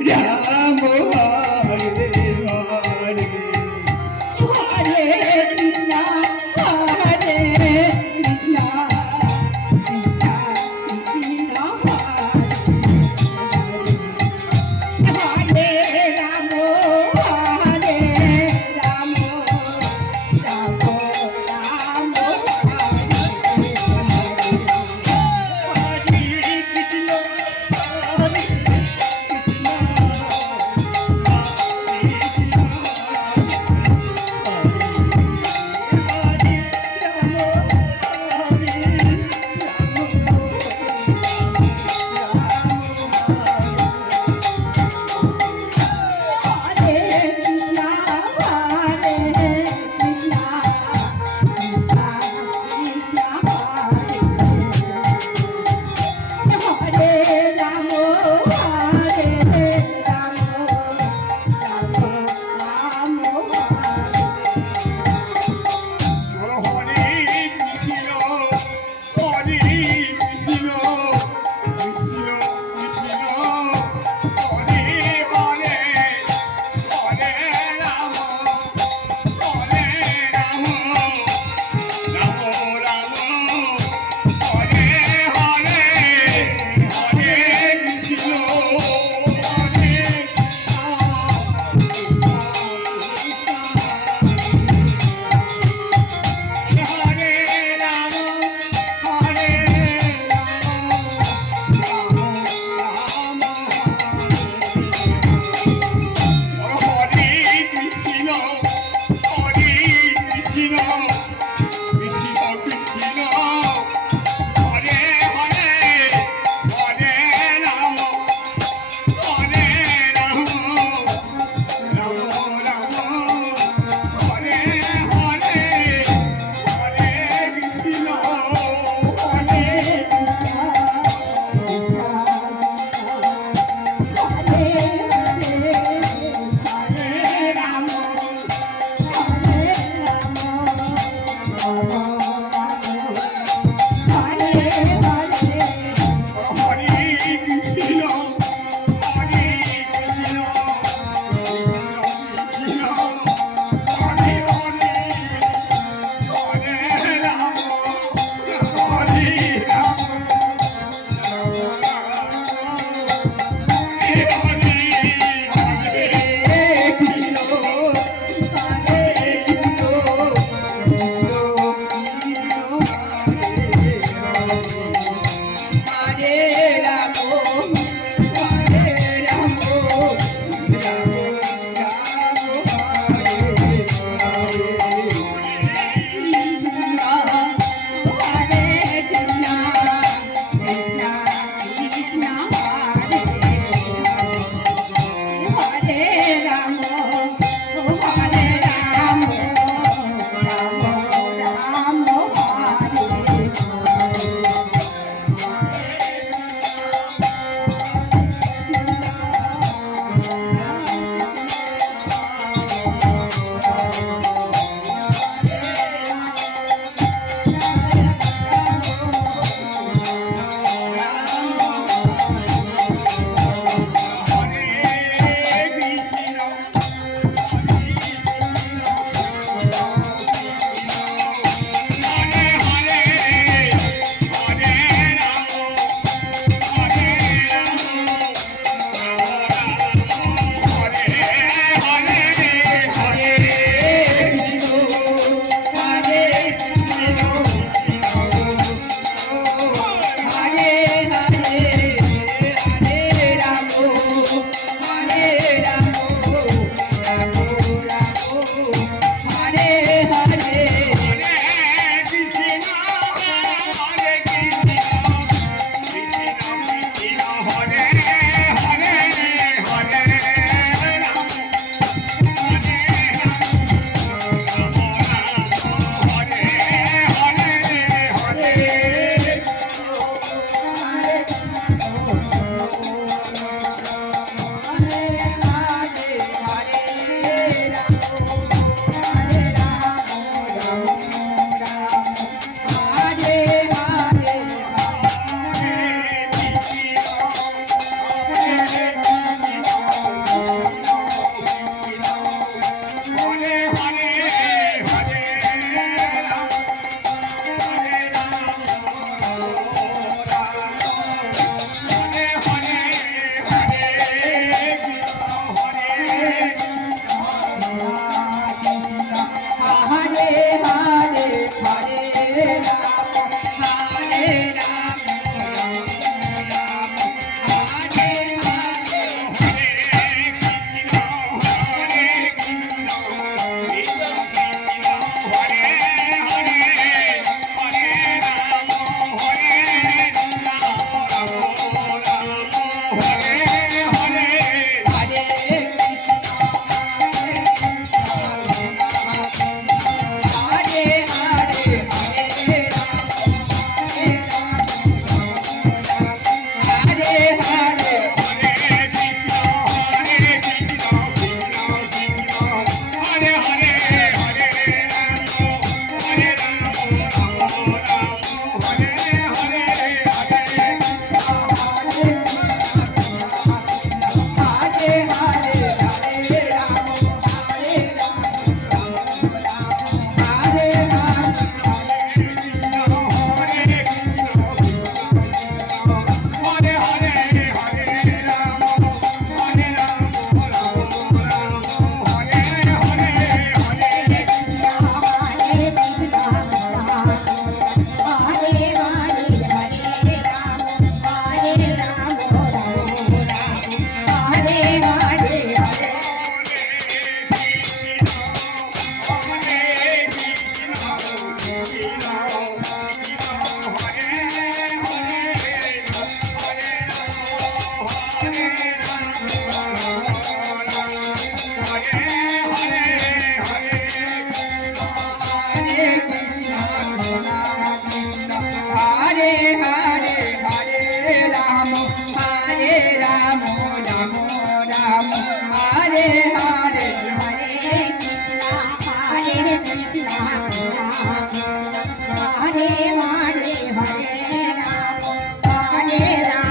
Yeah. मेरा